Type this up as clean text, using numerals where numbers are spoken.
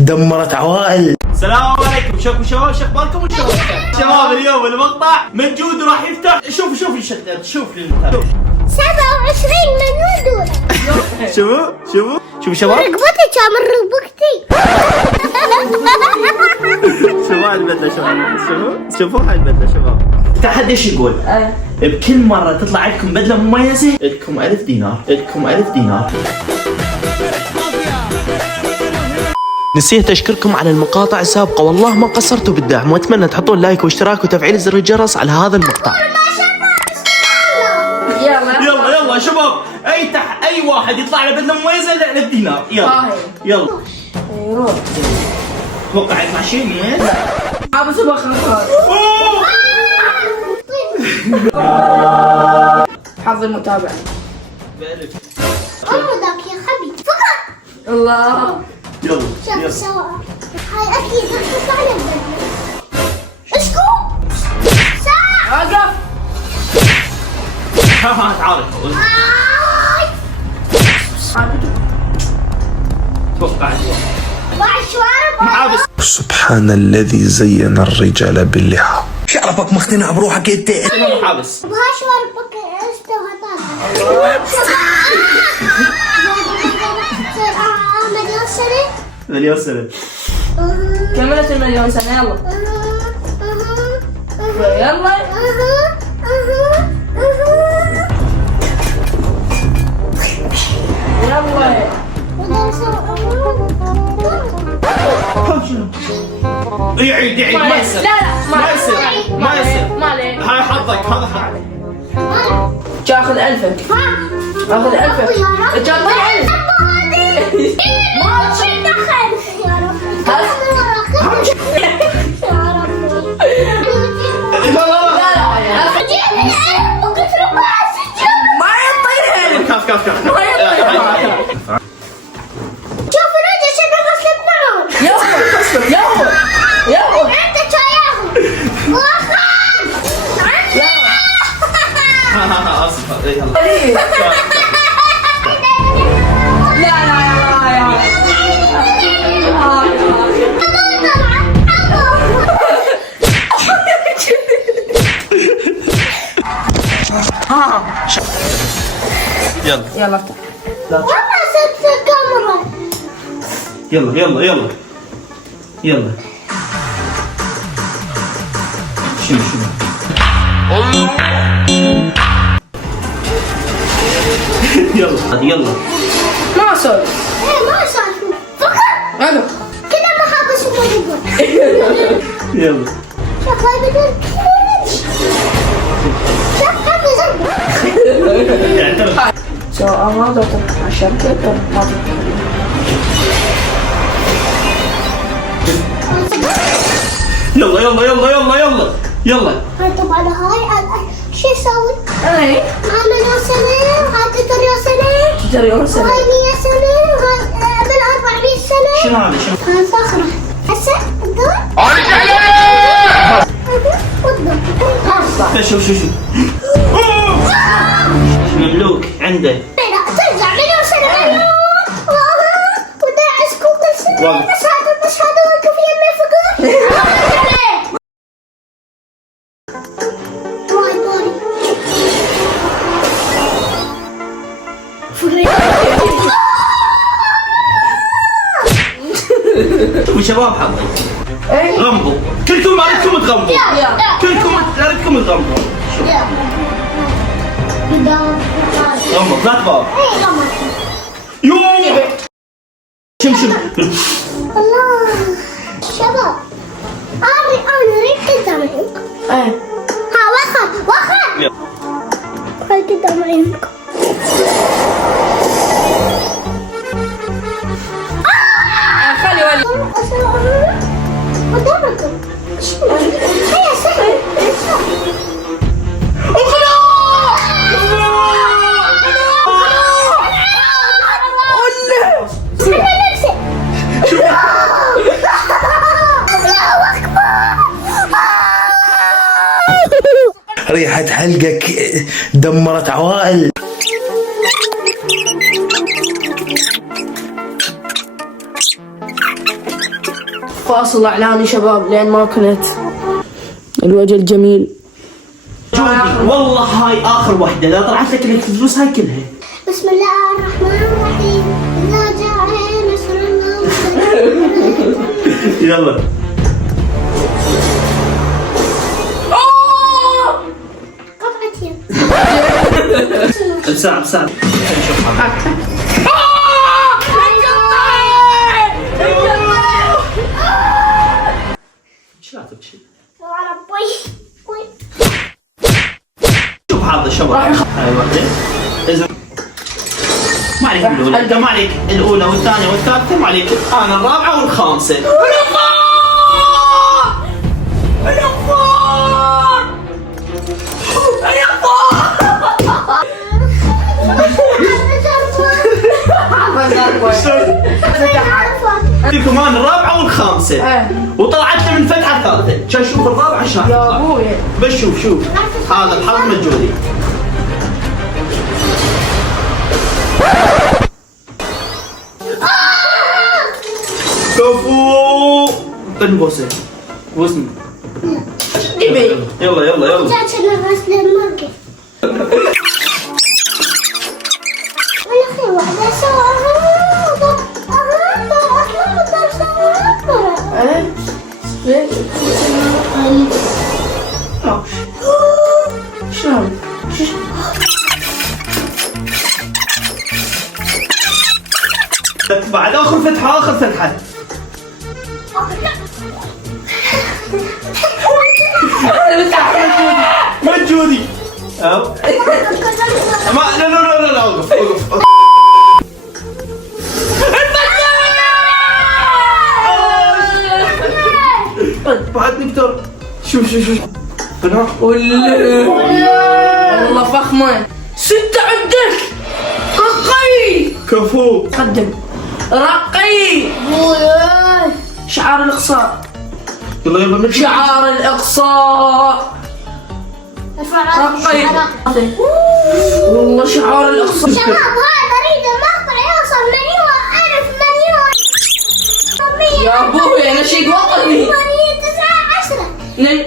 دمرت عوائل. السلام عليكم. شوفوا شباب، شو اخباركم؟ شباب اليوم المقطع منجود راح يفتح. شوف الشغل، شوف 27 مليون دولار. شوفوا شباب. رقبتي كامل رقبتي. شوفوا هاي البدله شباب. شوفوا هاي البدله شباب. تحدي ايش يقول؟ بكل مرة تطلع عندكم بدلة مميزة لكم 1000 دينار. نسيت اشكركم على المقاطع السابقة، والله ما قصرتوا بالدعم، واتمنى تحطون لايك واشتراك وتفعيل زر الجرس على هذا المقطع. يلا شباب، اي واحد يطلع له بدلة مميزة ل 1000 دينار. يلا توقع مع شيء مين؟ ابو صباح خلاص. حظ المتابع. عمودك يا خبي فقط. الله. يلا شوف سوا. هاي اكيد راح تطلع لي البدلة. اشكو ساعة. وقف. تعال توقع معابس. سبحان الذي زين الرجال باللحى. شعرفك مقتنع بروحك انت. معابس. بها شواربك استوى طالع. مليون سنة. كملت المليون سنة. يلا يعيد ما يصير. ما يصير. هاي حظك، هذا حظك. تاخذ 1000. اخذ 1000. تعطي 1000. ما شي دخل يا رب. كاف. شوف الوجه شنو غسل بنعم. يلا عندك اياهم. واخد اسف. يلا يلا افتح. والله ست كاميرا. يلا شنو يلا ما صار. ما شافوا فقط انا كذا ما حابس وما يلا شوف هاي بدون شوف هاي زنبه. سو امازون عشان كده يلا هاي طبعا هاي شو يسوي؟ اي هاي مليون سنة، هاي 3 تريون سنة، سنة. هاي 100 سنة، هاي من 400 سنة. شنو هذا؟ هاي صخرة. هسه الدور. والدور. شوف مملوك عنده. ترجع مليون سنة مليون. وداعسكم كل سنة. واقف. بس هذا واقف يمي فقط. واي بوري. شوفوا شباب حظي. اي غمضوا كلكم، ما ردكم تغمضوا. كلكم لا ردكم تغمضوا. غمض لا تغمض. يوم شوف الله شباب انا اريد قدام عيونكم. اي ها وخر هاي قدام عيونكم. خلي ولي قدامكم. هيا سهل. ريحة حلقك دمرت عوائل. فاصل اعلاني شباب لين ما كنت الوجه الجميل. جودي والله هاي اخر وحده، اذا طلعت لك الفلوس هاي كلها. بسم الله الرحمن الرحيم، إذا جاء نصر الله يلا قطعة يد. بساعة نشوف ايش لا تبكي؟ يا ربي. شوف هذا شباب، هاي واحدة. إذا ما عليك الأولى، أنت ما عليك الأولى والثانية والثالثة، ما عليك أنا الرابعة والخامسة. دي كمان الرابعة والخامسة وطلعت لي من فتحة الثالثة، شوف شوف الرابعة شلون يا ابوي بس شوف شوف هذا الحرف مجهولي. كفو انبوسه بوسني ايبي يلا يلا يلا. جات الغسل الموقف. ولا خير واحدة سواها. شلون؟ بعد اخر فتحة اخر فتحة. مجهولي. أو ما لا لا لا لا اوقف اوقف. بعد نقدر شوف شوف شوف هنا والله فخمة. 6 عندك رقي. كفو. قدم رقي. شعار الإقصاء. يلا يلا نمشي. شعار الإقصاء رقي. والله شعار الإقصاء. شباب هذا اريد المقطع يوصل مليون الف مليون. يا ابوي نشيد وطني. 8 9 10 نن